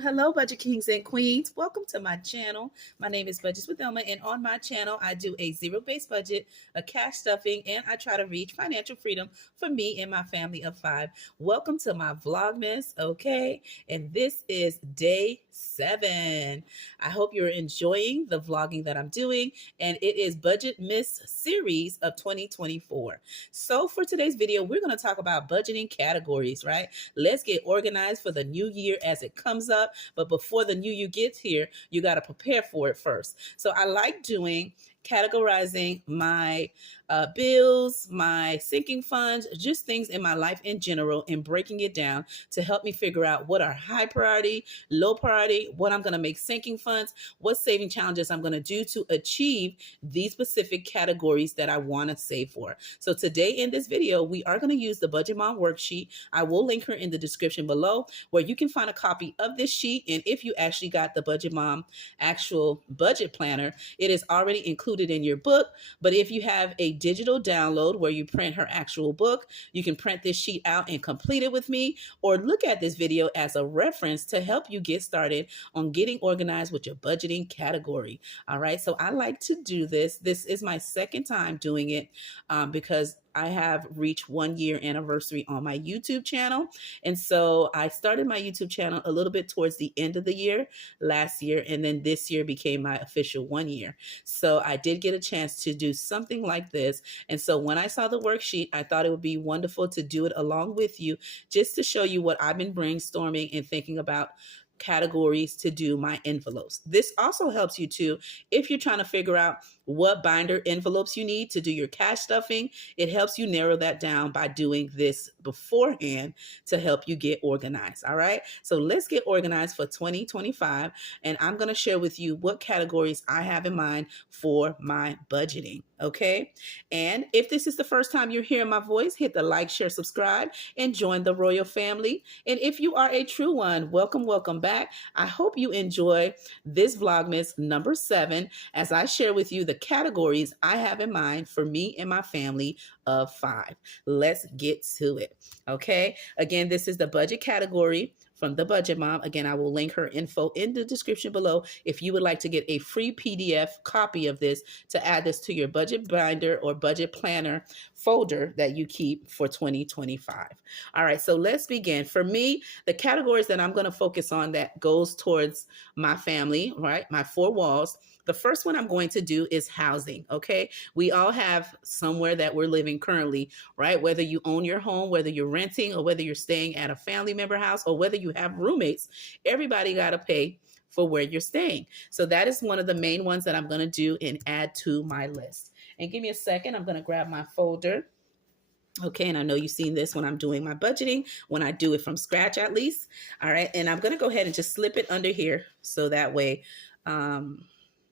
Well, hello, Budget Kings and Queens. Welcome to my channel. My name is Budgets with Elma, and on my channel, I do a zero-based budget, a cash stuffing, and I try to reach financial freedom for me and my family of 5. Welcome to my Vlogmas, okay? And this is day 7. I hope you're enjoying the vlogging that I'm doing, and it is Budget Miss series of 2024. So for today's video, we're going to talk about budgeting categories, right? Let's get organized for the new year as it comes up. But before the new year gets here, you got to prepare for it first. So I like categorizing my bills, my sinking funds, just things in my life in general, and breaking it down to help me figure out what are high priority, low priority, what I'm going to make sinking funds, what saving challenges I'm going to do to achieve these specific categories that I want to save for. So today in this video, we are going to use the Budget Mom worksheet. I will link her in the description below where you can find a copy of this sheet. And if you actually got the Budget Mom actual budget planner, it is already included in your book. But if you have a digital download where you print her actual book, you can print this sheet out and complete it with me, or look at this video as a reference to help you get started on getting organized with your budgeting category. All right. So I like to do this. This is my second time doing it because I have reached 1 year anniversary on my YouTube channel. And so I started my YouTube channel a little bit towards the end of the year last year. And then this year became my official 1 year. So I did get a chance to do something like this. And so when I saw the worksheet, I thought it would be wonderful to do it along with you, just to show you what I've been brainstorming and thinking about categories to do my envelopes. This also helps you too if you're trying to figure out what binder envelopes you need to do your cash stuffing. It helps you narrow that down by doing this beforehand to help you get organized. All right, so let's get organized for 2025, and I'm going to share with you what categories I have in mind for my budgeting. Okay, and if this is the first time you're hearing my voice, hit the like, share, subscribe, and join the royal family. And if you are a true one, welcome back. I hope you enjoy this Vlogmas number 7 as I share with you the categories I have in mind for me and my family of 5. Let's get to it. Okay, again, this is the budget category from the Budget Mom. Again, I will link her info in the description below if you would like to get a free PDF copy of this to add this to your budget binder or budget planner folder that you keep for 2025. All right, so let's begin. For me, the categories that I'm going to focus on that goes towards my family, right? My 4 walls. The first one I'm going to do is housing, okay? We all have somewhere that we're living currently, right? Whether you own your home, whether you're renting, or whether you're staying at a family member house, or whether you have roommates, everybody got to pay for where you're staying. So that is one of the main ones that I'm going to do and add to my list. And give me a second. I'm going to grab my folder. Okay, and I know you've seen this when I'm doing my budgeting, when I do it from scratch at least. All right, and I'm going to go ahead and just slip it under here so that way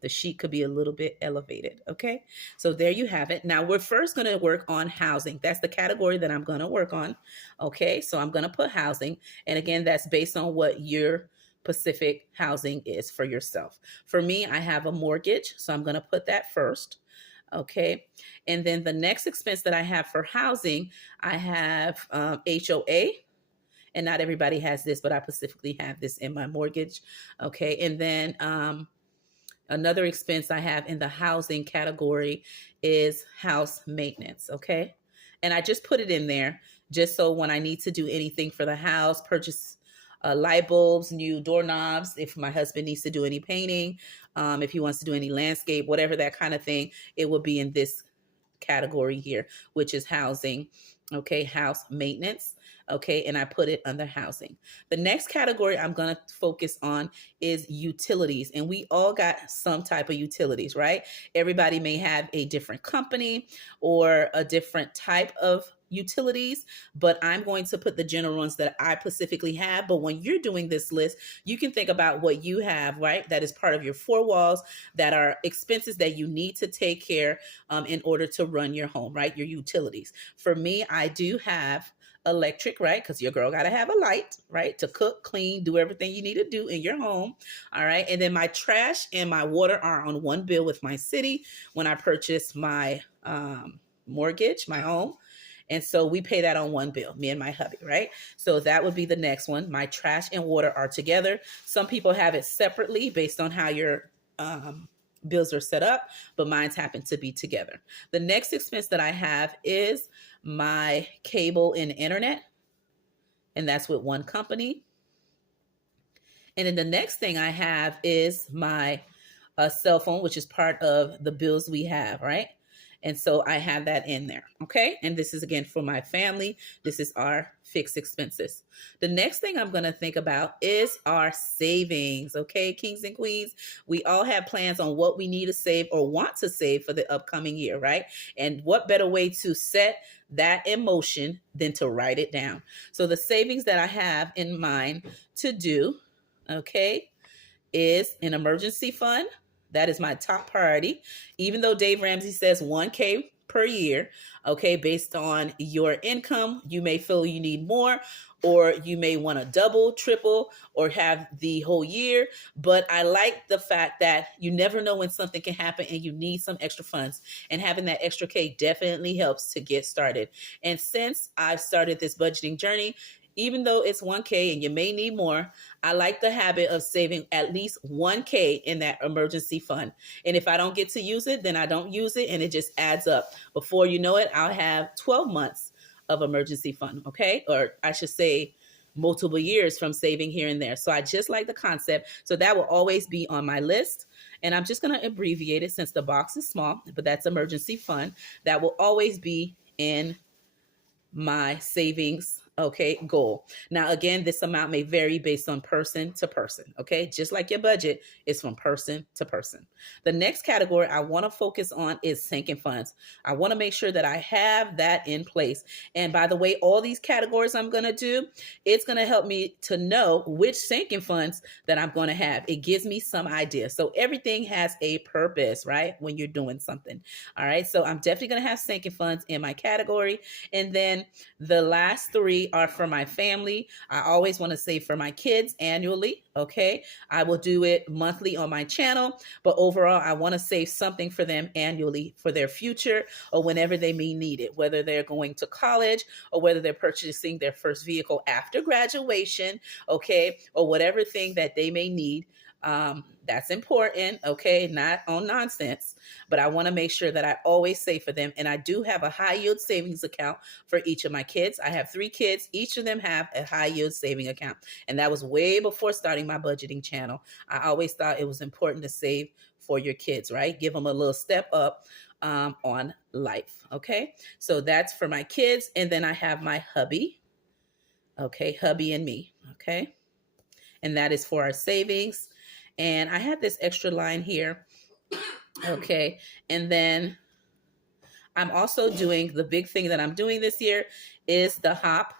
the sheet could be a little bit elevated. Okay, so there you have it. Now we're first going to work on housing. That's the category that I'm going to work on. Okay, so I'm going to put housing. And again, that's based on what your specific housing is for yourself. For me, I have a mortgage, so I'm going to put that first. Okay, and then the next expense that I have for housing, I have HOA. And not everybody has this, but I specifically have this in my mortgage. Okay, and then another expense I have in the housing category is house maintenance, okay? And I just put it in there just so when I need to do anything for the house, purchase light bulbs, new doorknobs, if my husband needs to do any painting, if he wants to do any landscape, whatever that kind of thing, it will be in this category here, which is housing, okay, house maintenance. Okay, and I put it under housing. The next category I'm going to focus on is utilities. And we all got some type of utilities, right? Everybody may have a different company or a different type of utilities, but I'm going to put the general ones that I specifically have. But when you're doing this list, you can think about what you have, right? That is part of your 4 walls, that are expenses that you need to take care in order to run your home, right? Your utilities. For me, I do have electric, right? Because your girl got to have a light, right? To cook, clean, do everything you need to do in your home. All right. And then my trash and my water are on one bill with my city when I purchased my mortgage, my home. And so we pay that on one bill, me and my hubby, right? So that would be the next one. My trash and water are together. Some people have it separately based on how your bills are set up, but mine's happen to be together. The next expense that I have is my cable and internet, and that's with one company. And then the next thing I have is my cell phone, which is part of the bills we have, right? And so I have that in there. Okay. And this is again for my family. This is our fixed expenses. The next thing I'm going to think about is our savings. Okay. Kings and queens, we all have plans on what we need to save or want to save for the upcoming year, right? And what better way to set that in motion than to write it down? So the savings that I have in mind to do, okay, is an emergency fund. That is my top priority. Even though Dave Ramsey says 1K per year, okay, based on your income, you may feel you need more, or you may want to double, triple, or have the whole year. But I like the fact that you never know when something can happen and you need some extra funds. And having that extra K definitely helps to get started. And since I've started this budgeting journey, even though it's 1K and you may need more, I like the habit of saving at least 1K in that emergency fund. And if I don't get to use it, then I don't use it, and it just adds up. Before you know it, I'll have 12 months of emergency fund, okay? Or I should say multiple years from saving here and there. So I just like the concept. So that will always be on my list. And I'm just going to abbreviate it since the box is small, but that's emergency fund. That will always be in my savings, okay, goal. Now, again, this amount may vary based on person to person, okay? Just like your budget is from person to person. The next category I want to focus on is sinking funds. I want to make sure that I have that in place. And by the way, all these categories I'm going to do, it's going to help me to know which sinking funds that I'm going to have. It gives me some idea. So everything has a purpose, right? When you're doing something. All right. So I'm definitely going to have sinking funds in my category. And then the last three are for my family. I always want to save for my kids annually. Okay. I will do it monthly on my channel, but overall, I want to save something for them annually for their future or whenever they may need it, whether they're going to college or whether they're purchasing their first vehicle after graduation. Okay. Or whatever thing that they may need. That's important, okay, not on nonsense, but I want to make sure that I always save for them. And I do have a high yield savings account for each of my kids. I have 3 kids. Each of them have a high yield saving account. And that was way before starting my budgeting channel. I always thought it was important to save for your kids, right? Give them a little step up on life, okay? So that's for my kids. And then I have my hubby, okay, hubby and me, okay? And that is for our savings. And I had this extra line here. Okay. And then I'm also doing the big thing that I'm doing this year is the hop.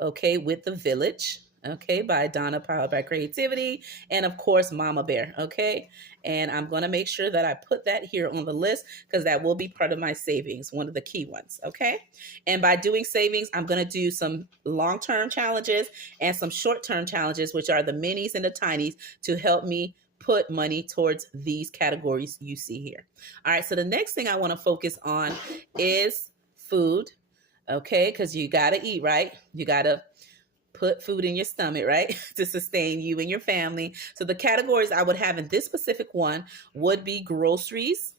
Okay. With the Village. Okay. By Donna, Powered by Creativity. And of course, Mama Bear. Okay. And I'm going to make sure that I put that here on the list because that will be part of my savings, one of the key ones. Okay. And by doing savings, I'm going to do some long-term challenges and some short-term challenges, which are the minis and the tinies, to help me put money towards these categories you see here. All right. So the next thing I want to focus on is food. Okay. Because you got to eat, right? You got to put food in your stomach, right? To sustain you and your family. So the categories I would have in this specific one would be groceries.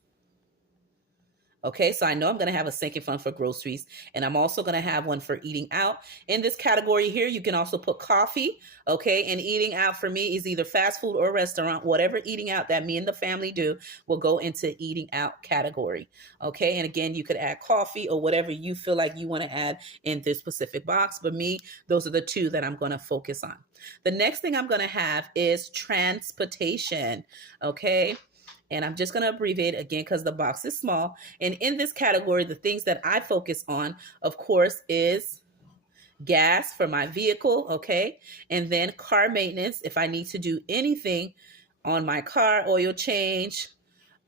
Okay, so I know I'm going to have a sinking fund for groceries, and I'm also going to have one for eating out. In this category here, you can also put coffee, okay? And eating out for me is either fast food or restaurant. Whatever eating out that me and the family do will go into eating out category, okay? And again, you could add coffee or whatever you feel like you want to add in this specific box. But me, those are the 2 that I'm going to focus on. The next thing I'm going to have is transportation, okay? And I'm just going to abbreviate again because the box is small. And in this category, the things that I focus on, of course, is gas for my vehicle, okay? And then car maintenance, if I need to do anything on my car, oil change,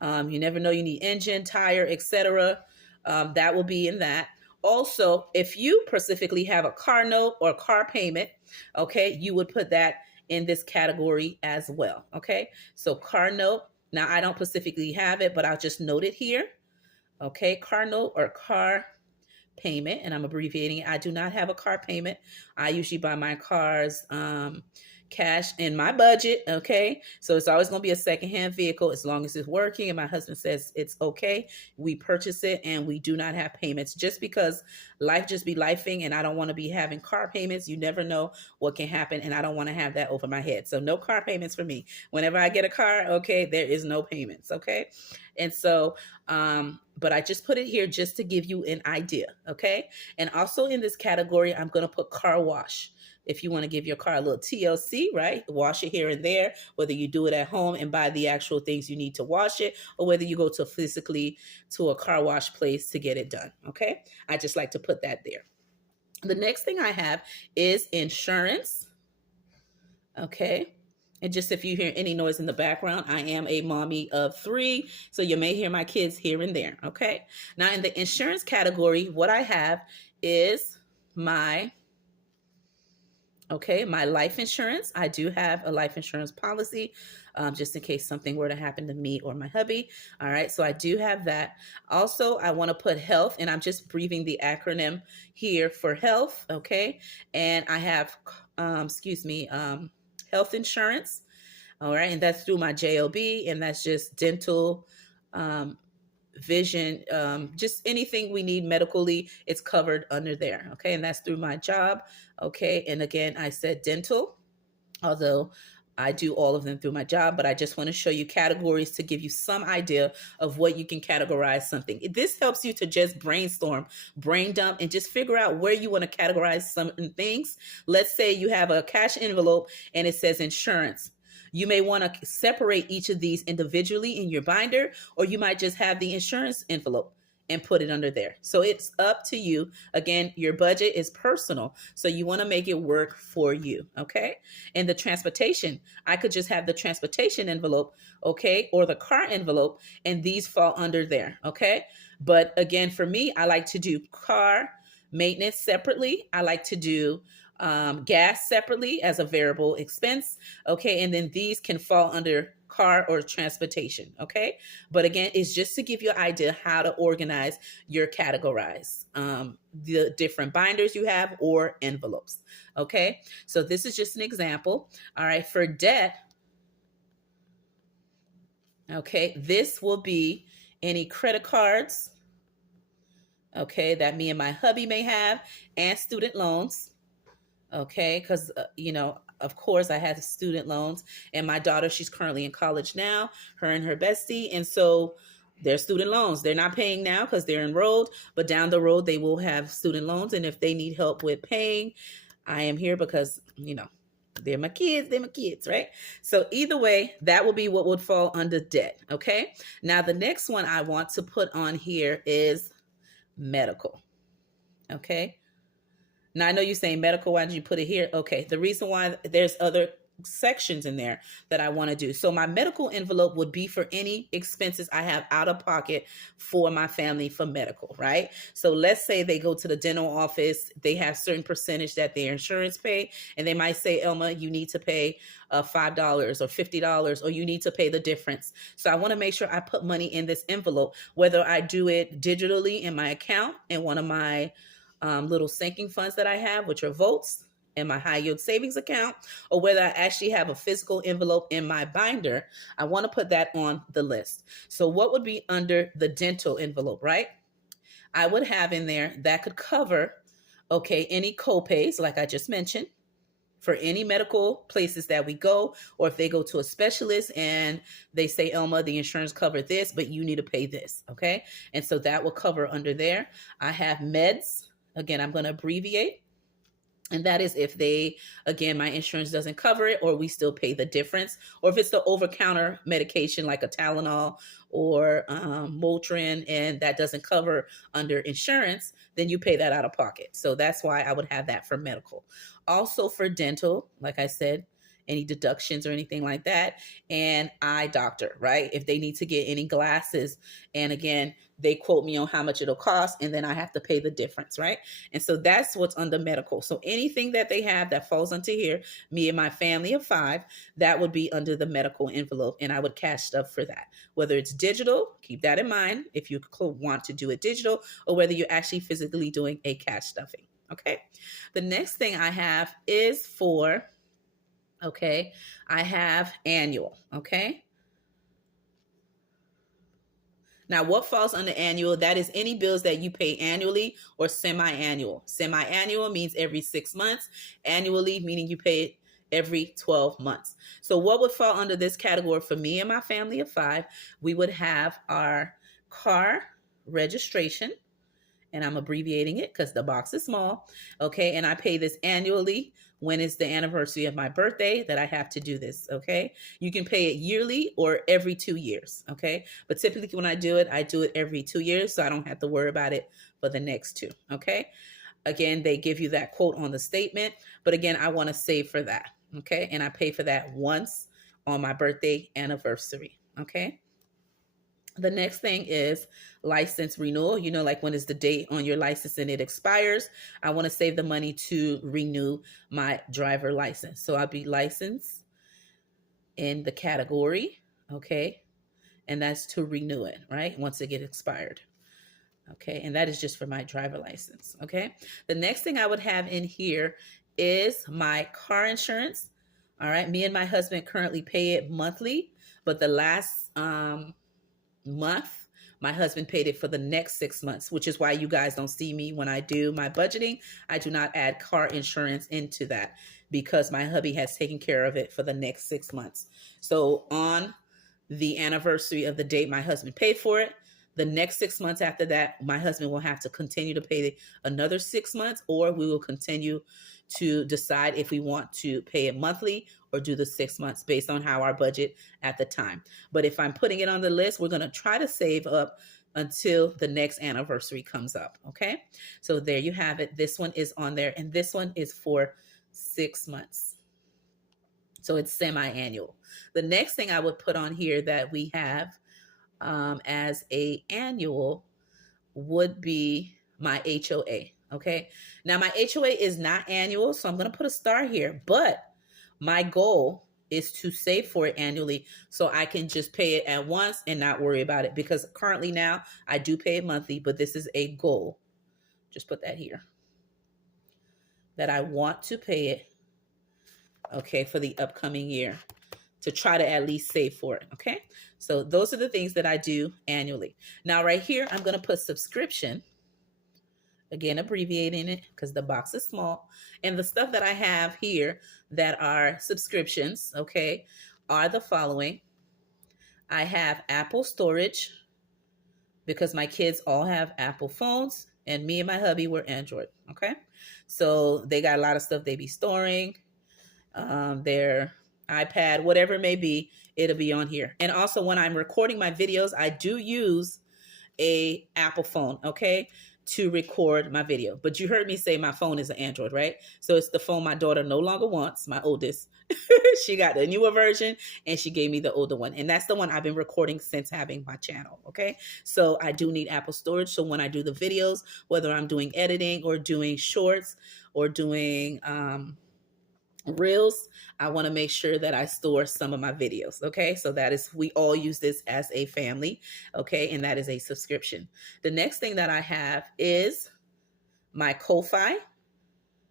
you never know, you need engine, tire, etc. That will be in that. Also, if you specifically have a car note or car payment, okay, you would put that in this category as well, okay? So car note. Now, I don't specifically have it, but I'll just note it here. Okay, car note or car payment, and I'm abbreviating it. I do not have a car payment. I usually buy my cars cash in my budget. Okay. So it's always going to be a secondhand vehicle as long as it's working. And my husband says it's okay. We purchase it and we do not have payments just because life just be lifing. And I don't want to be having car payments. You never know what can happen. And I don't want to have that over my head. So no car payments for me. Whenever I get a car, okay, there is no payments. Okay. And so, but I just put it here just to give you an idea. Okay. And also in this category, I'm going to put car wash. If you want to give your car a little TLC, right? Wash it here and there, whether you do it at home and buy the actual things you need to wash it, or whether you go to physically to a car wash place to get it done. Okay. I just like to put that there. The next thing I have is insurance. Okay. And just if you hear any noise in the background, I am a mommy of 3, so you may hear my kids here and there. Okay. Now in the insurance category, what I have is my life insurance. I do have a life insurance policy just in case something were to happen to me or my hubby. All right, so I do have that. Also, I want to put health, and I'm just breathing the acronym here for health. Okay, and I have, health insurance. All right, and that's through my JOB, and that's just dental, vision, just anything we need medically, it's covered under there. Okay, and that's through my job. Okay, and again, I said dental, although I do all of them through my job, but I just want to show you categories to give you some idea of what you can categorize something. This helps you to just brainstorm, brain dump, and just figure out where you want to categorize some things. Let's say you have a cash envelope and it says insurance. You may want to separate each of these individually in your binder, or you might just have the insurance envelope and put it under there. So it's up to you. Again, your budget is personal, so you want to make it work for you, okay? And the transportation, I could just have the transportation envelope, okay, or the car envelope, and these fall under there, okay? But again, for me, I like to do car maintenance separately. I like to do gas separately as a variable expense, okay? And then these can fall under car or transportation, okay? But again, it's just to give you an idea how to organize your categorize the different binders you have or envelopes, okay? So this is just an example. All right, for debt, okay, this will be any credit cards, okay, that me and my hubby may have, and student loans. Okay, because, of course, I had student loans, and my daughter, she's currently in college now, her and her bestie. And so their student loans, they're not paying now because they're enrolled, but down the road, they will have student loans. And if they need help with paying, I am here because, they're my kids, right? So either way, that will be what would fall under debt. Okay. Now, the next one I want to put on here is medical. Okay. Now, I know you're saying medical, why did you put it here? Okay, the reason why there's other sections in there that I want to do. So my medical envelope would be for any expenses I have out of pocket for my family for medical, right? So let's say they go to the dental office, they have certain percentage that their insurance pay, and they might say, Elma, you need to pay $5 or $50, or you need to pay the difference. So I want to make sure I put money in this envelope, whether I do it digitally in my account in one of my little sinking funds that I have, which are votes, in my high yield savings account, or whether I actually have a physical envelope in my binder. I want to put that on the list. So what would be under the dental envelope, right? I would have in there that could cover, okay, any copays, like I just mentioned, for any medical places that we go, or if they go to a specialist and they say, Elma, the insurance covered this, but you need to pay this, okay? And so that will cover under there. I have meds. Again, I'm going to abbreviate. And that is if they, again, my insurance doesn't cover it, or we still pay the difference. Or if it's the over-counter medication like a Tylenol or Motrin, and that doesn't cover under insurance, then you pay that out of pocket. So that's why I would have that for medical. Also for dental, like I said, any deductions or anything like that, and eye doctor, right? If they need to get any glasses, and again, they quote me on how much it'll cost, and then I have to pay the difference, right? And so that's what's under medical. So anything that they have that falls into here, me and my family of 5, that would be under the medical envelope, and I would cash stuff for that. Whether it's digital, keep that in mind if you want to do it digital, or whether you're actually physically doing a cash stuffing. Okay. The next thing I have is for, okay, I have annual. Okay. Now, what falls under annual? That is any bills that you pay annually or semi-annual. Semi-annual means every 6 months. Annually, meaning you pay it every 12 months. So what would fall under this category for me and my family of 5? We would have our car registration, and I'm abbreviating it because the box is small. Okay, and I pay this annually when it's the anniversary of my birthday that I have to do this. Okay, you can pay it yearly or every 2 years. Okay, but typically when I do it every 2 years, so I don't have to worry about it for the next 2. Okay, again, they give you that quote on the statement, but again, I want to save for that. Okay, and I pay for that once on my birthday anniversary. Okay. The next thing is license renewal. You know, like when is the date on your license and it expires. I want to save the money to renew my driver license. So I'll be licensed in the category, okay? And that's to renew it, right? Once it gets expired. Okay, and that is just for my driver license, okay? The next thing I would have in here is my car insurance. All right, me and my husband currently pay it monthly, but the last month my husband paid it for the next 6 months, which is why you guys don't see me when I do my budgeting. I do not add car insurance into that because my hubby has taken care of it for the next 6 months. So on the anniversary of the date my husband paid for it, the next 6 months after that, my husband will have to continue to pay another 6 months, or we will continue to decide if we want to pay it monthly or do the 6 months based on how our budget at the time. But if I'm putting it on the list, we're going to try to save up until the next anniversary comes up. Okay. So there you have it. This one is on there, and this one is for 6 months. So it's semi-annual. The next thing I would put on here that we have as a annual would be my HOA. Okay. Now my HOA is not annual, so I'm going to put a star here, but my goal is to save for it annually so I can just pay it at once and not worry about it, because currently now I do pay it monthly, but this is a goal. Just put that here, that I want to pay it, okay, for the upcoming year, to try to at least save for it. Okay. So those are the things that I do annually. Now right here, I'm going to put subscription. Again, abbreviating it because the box is small. And the stuff that I have here that are subscriptions, okay, are the following. I have Apple storage because my kids all have Apple phones, and me and my hubby were Android, okay? So they got a lot of stuff they be storing, their iPad, whatever it may be, it'll be on here. And also when I'm recording my videos, I do use a Apple phone, okay, to record my video. But you heard me say my phone is an Android, right? So it's the phone my daughter no longer wants, my oldest. She got the newer version and she gave me the older one. And that's the one I've been recording since having my channel, okay? So I do need Apple storage. So when I do the videos, whether I'm doing editing or doing shorts or doing reels, I want to make sure that I store some of my videos. Okay. So that is, we all use this as a family. Okay. And that is a subscription. The next thing that I have is my Ko-Fi.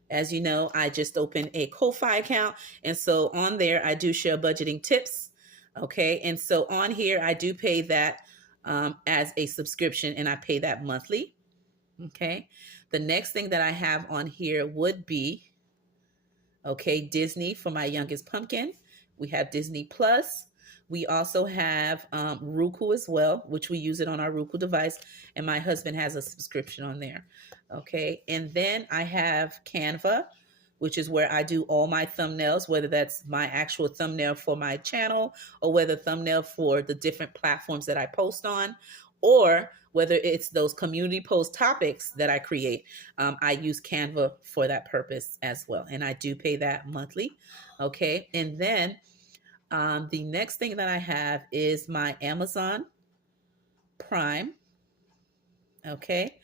As you know, I just opened a Ko-Fi account. And so on there, I do share budgeting tips. Okay. And so on here, I do pay that as a subscription, and I pay that monthly. Okay. The next thing that I have on here would be, okay, Disney for my youngest pumpkin. We have Disney Plus. We also have Roku as well, which we use it on our Roku device. And my husband has a subscription on there. Okay. And then I have Canva, which is where I do all my thumbnails, whether that's my actual thumbnail for my channel or whether thumbnail for the different platforms that I post on, or whether it's those community post topics that I create, I use Canva for that purpose as well. And I do pay that monthly. Okay. And then the next thing that I have is my Amazon Prime. Okay.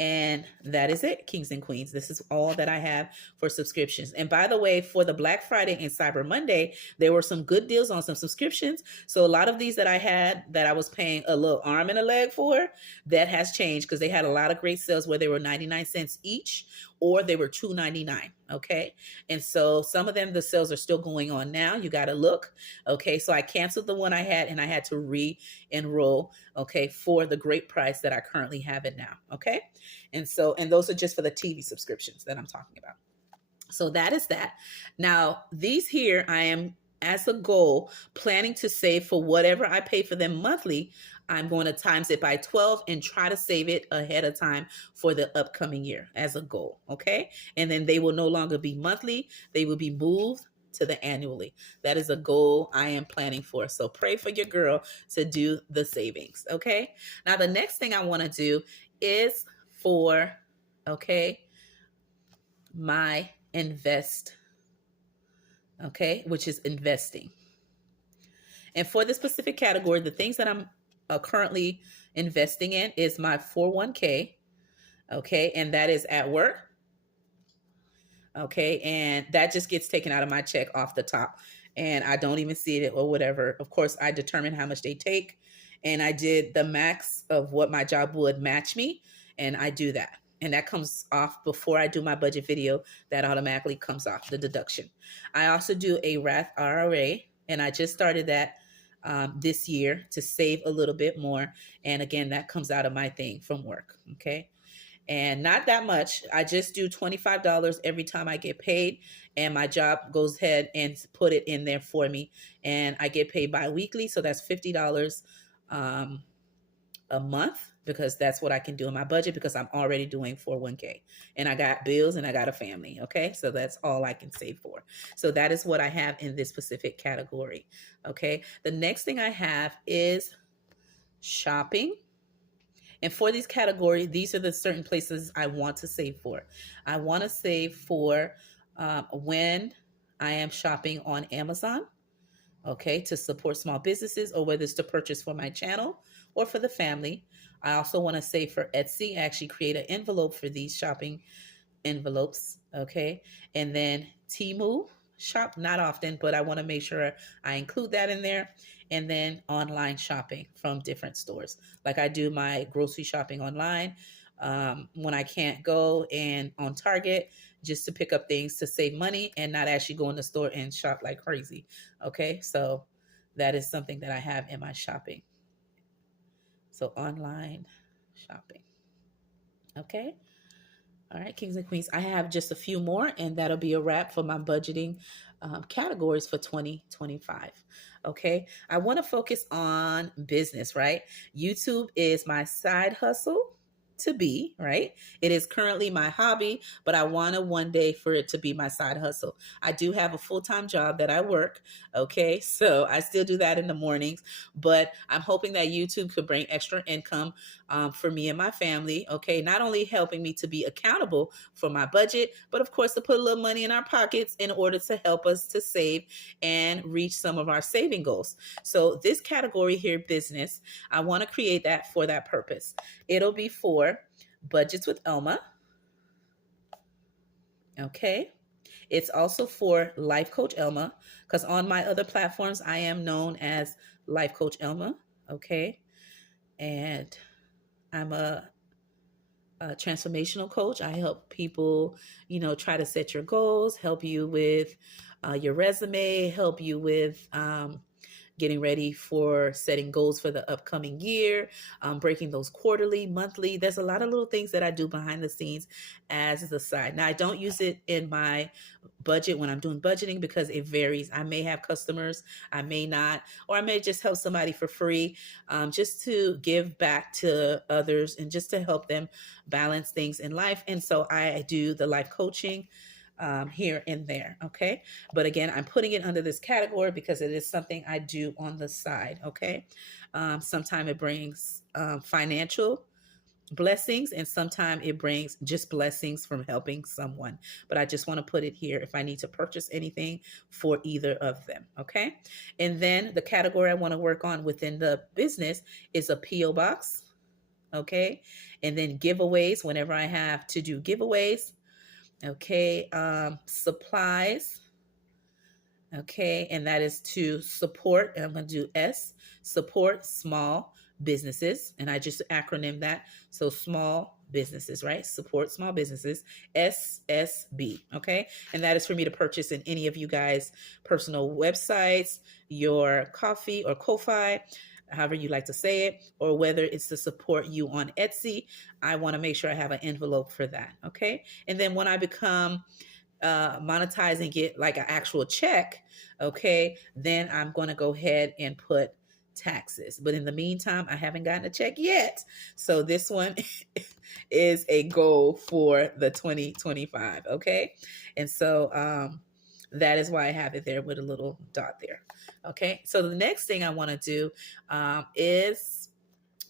And that is it, kings and queens. This is all that I have for subscriptions. And by the way, for the Black Friday and Cyber Monday, there were some good deals on some subscriptions. So a lot of these that I had that I was paying a little arm and a leg for, that has changed because they had a lot of great sales where they were 99 cents each or they were $2.99. Okay. And so some of them, the sales are still going on now. You got to look. Okay. So I canceled the one I had and I had to re-enroll, okay, for the great price that I currently have it now. Okay. And those are just for the TV subscriptions that I'm talking about. So that is that. Now, these here, I am, as a goal, planning to save for whatever I pay for them monthly. I'm going to times it by 12 and try to save it ahead of time for the upcoming year as a goal. Okay. And then they will no longer be monthly. They will be moved to the annually. That is a goal I am planning for. So pray for your girl to do the savings. Okay. Now, the next thing I want to do is for, okay, my invest, okay, which is investing. And for this specific category, the things that I'm currently investing in is my 401k, okay, and that is at work, okay, and that just gets taken out of my check off the top, and I don't even see it or whatever. Of course, I determine how much they take, and I did the max of what my job would match me, and I do that. And that comes off before I do my budget video. That automatically comes off the deduction. I also do a Roth IRA, and I just started that this year to save a little bit more. And again, that comes out of my thing from work. Okay. And not that much. I just do $25 every time I get paid, and my job goes ahead and put it in there for me. And I get paid bi-weekly. So that's $50 a month, because that's what I can do in my budget, because I'm already doing 401k and I got bills and I got a family. Okay. So that's all I can save for. So that is what I have in this specific category. Okay. The next thing I have is shopping. And for these categories, these are the certain places I want to save for. I want to save for when I am shopping on Amazon, okay, to support small businesses, or whether it's to purchase for my channel or for the family. I also want to save for Etsy. I actually create an envelope for these shopping envelopes, okay? And then Temu shop, not often, but I want to make sure I include that in there. And then online shopping from different stores. Like I do my grocery shopping online when I can't go, and on Target, just to pick up things to save money and not actually go in the store and shop like crazy. Okay, so that is something that I have in my shopping. So online shopping. Okay. All right, kings and queens, I have just a few more, and that'll be a wrap for my budgeting categories for 2025. Okay, I want to focus on business, right? YouTube is my side hustle to be, right? It is currently my hobby, but I want to one day for it to be my side hustle. I do have a full-time job that I work, okay? So I still do that in the mornings, but I'm hoping that YouTube could bring extra income for me and my family, okay? Not only helping me to be accountable for my budget, but of course to put a little money in our pockets in order to help us to save and reach some of our saving goals. So this category here, business, I want to create that for that purpose. It'll be for Budgets with Elma. Okay. It's also for Life Coach Elma, because on my other platforms, I am known as Life Coach Elma. Okay. And I'm a transformational coach. I help people, try to set your goals, help you with your resume, help you with getting ready for setting goals for the upcoming year, breaking those quarterly, monthly. There's a lot of little things that I do behind the scenes as the side. Now, I don't use it in my budget when I'm doing budgeting because it varies. I may have customers, I may not, or I may just help somebody for free, just to give back to others and just to help them balance things in life. And so I do the life coaching here and there. Okay. But again, I'm putting it under this category because it is something I do on the side. Okay. Sometimes it brings financial blessings, and sometimes it brings just blessings from helping someone. But I just want to put it here if I need to purchase anything for either of them. Okay. And then the category I want to work on within the business is a P.O. box. Okay. And then giveaways whenever I have to do giveaways. Okay. Supplies. Okay, and that is to support, and I'm going to do S, support small businesses, and I just acronym that. So small businesses, right? Support small businesses, SSB, okay? And that is for me to purchase in any of you guys' personal websites, your Ko-fi or Ko-fi, however you like to say it, or whether it's to support you on Etsy. I want to make sure I have an envelope for that, okay? And then when I become monetize and get like an actual check, okay, then I'm going to go ahead and put taxes. But in the meantime, I haven't gotten a check yet. So this one is a goal for the 2025, okay? And so that is why I have it there with a little dot there. Okay, so the next thing I want to do is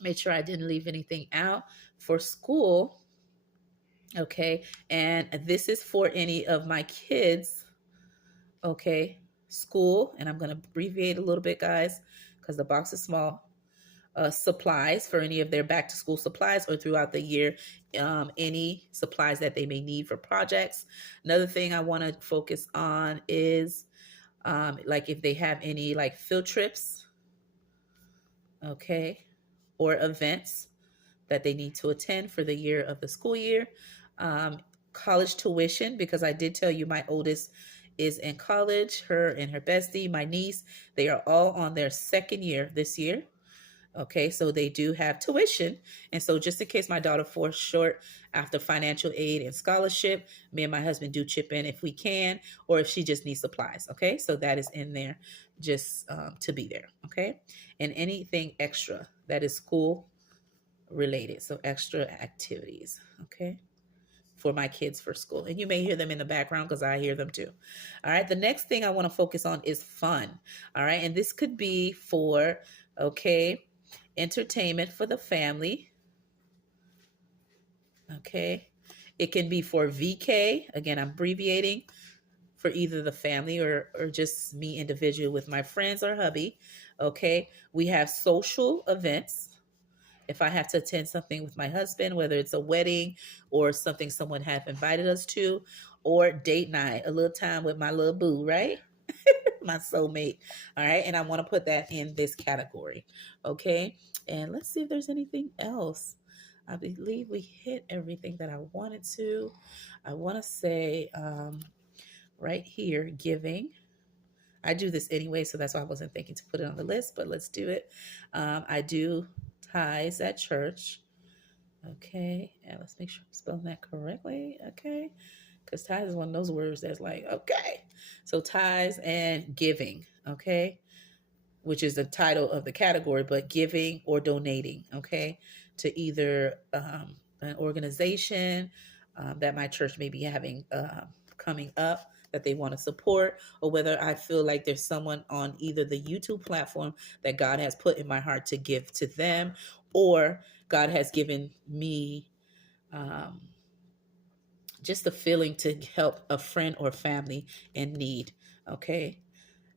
make sure I didn't leave anything out for school. Okay, and this is for any of my kids, okay, school, and I'm going to abbreviate a little bit, guys, because the box is small. Supplies for any of their back to school supplies or throughout the year, any supplies that they may need for projects. Another thing I want to focus on is like if they have any like field trips, okay, or events that they need to attend for the year of the school year. College tuition, because I did tell you my oldest is in college, her and her bestie, my niece, they are all on their second year this year. Okay, so they do have tuition. And so just in case my daughter falls short after financial aid and scholarship, me and my husband do chip in if we can, or if she just needs supplies. Okay, so that is in there just to be there. Okay, and anything extra that is school related, so extra activities, okay, for my kids for school. And you may hear them in the background because I hear them too. All right, the next thing I want to focus on is fun. All right, and this could be for, okay, entertainment for the family. Okay, it can be for VK, again, I'm abbreviating, for either the family or just me individually with my friends or hubby. Okay, we have social events. If I have to attend something with my husband, whether it's a wedding or something someone have invited us to, or date night, a little time with my little boo, right? My soulmate. All right. And I want to put that in this category. Okay. And let's see if there's anything else. I believe we hit everything that I wanted to. I want to say right here, giving. I do this anyway, so that's why I wasn't thinking to put it on the list, but let's do it. I do tithes at church. Okay, and let's make sure I'm spelling that correctly. Okay, because tithes is one of those words that's like, okay. So tithes and giving, okay, which is the title of the category, but giving or donating, okay, to either an organization that my church may be having coming up that they want to support, or whether I feel like there's someone on either the YouTube platform that God has put in my heart to give to them, or God has given me just a feeling to help a friend or family in need. Okay,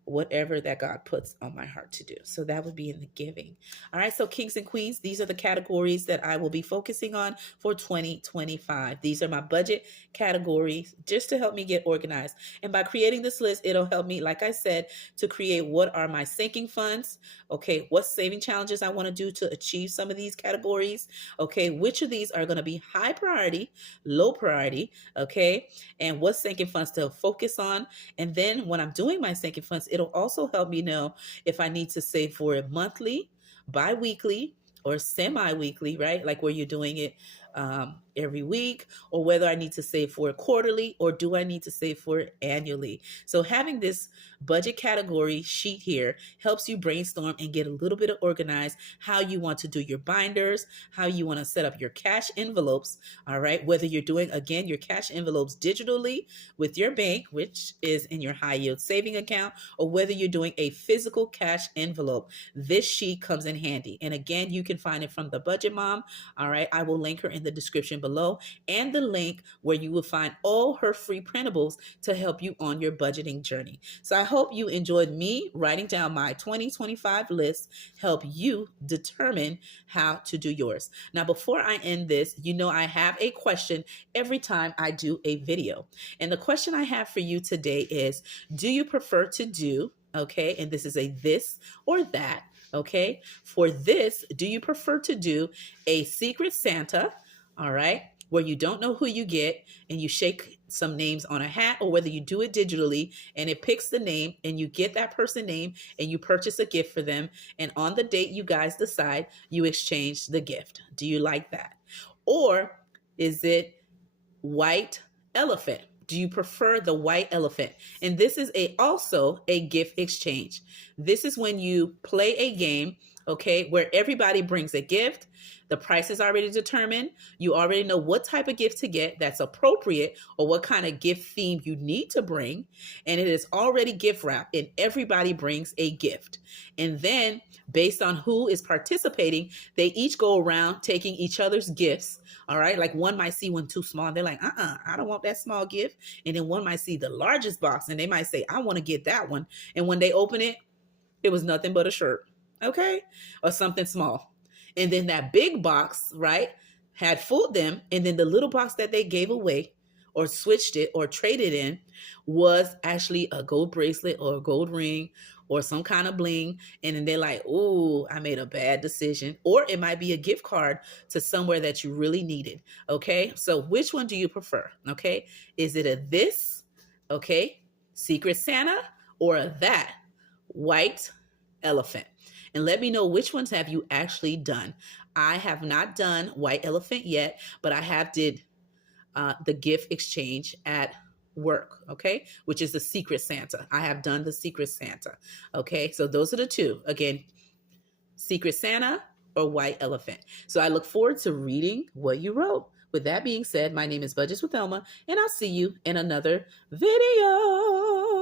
whatever that God puts on my heart to do. So that would be in the giving. All right. So kings and queens, these are the categories that I will be focusing on for 2025. These are my budget categories just to help me get organized. And by creating this list, it'll help me, like I said, to create what are my sinking funds. Okay. What saving challenges I want to do to achieve some of these categories. Okay. Which of these are going to be high priority, low priority. Okay. And what sinking funds to focus on. And then when I'm doing my sinking funds, it'll also help me know if I need to save for it monthly, bi-weekly, or semi-weekly, right? Like where you're doing it every week, or whether I need to save for it quarterly, or do I need to save for it annually? So having this budget category sheet here helps you brainstorm and get a little bit of organized how you want to do your binders, how you want to set up your cash envelopes. All right. Whether you're doing, again, your cash envelopes digitally with your bank, which is in your high yield saving account, or whether you're doing a physical cash envelope, this sheet comes in handy. And again, you can find it from the Budget Mom. All right. I will link her in the description below, and the link where you will find all her free printables to help you on your budgeting journey. So I hope you enjoyed me writing down my 2025 list, help you determine how to do yours. Now, before I end this, you know I have a question every time I do a video. And the question I have for you today is, do you prefer to do, okay, and this is a this or that, okay? For this, do you prefer to do a Secret Santa, all right, where you don't know who you get and you shake some names on a hat, or whether you do it digitally and it picks the name and you get that person's name and you purchase a gift for them, and on the date you guys decide, you exchange the gift? Do you like that? Or is it white elephant? Do you prefer the white elephant? And this is also a gift exchange. This is when you play a game, okay, where everybody brings a gift. The price is already determined. You already know what type of gift to get that's appropriate, or what kind of gift theme you need to bring. And it is already gift wrapped, and everybody brings a gift. And then based on who is participating, they each go around taking each other's gifts. All right. Like one might see one too small. They're like, I don't want that small gift. And then one might see the largest box and they might say, I want to get that one. And when they open it, it was nothing but a shirt. Okay. Or something small. And then that big box, right, had fooled them. And then the little box that they gave away or switched it or traded in was actually a gold bracelet or a gold ring or some kind of bling. And then they're like, ooh, I made a bad decision. Or it might be a gift card to somewhere that you really needed. Okay. So which one do you prefer? Okay. Is it a this, okay, Secret Santa, or a that, white elephant? And let me know, which ones have you actually done? I have not done white elephant yet, but I have did the gift exchange at work, okay, which is the Secret Santa. I have done the Secret Santa, okay? So those are the two. Again, Secret Santa or white elephant. So I look forward to reading what you wrote. With that being said, my name is Budgets with Elma, and I'll see you in another video.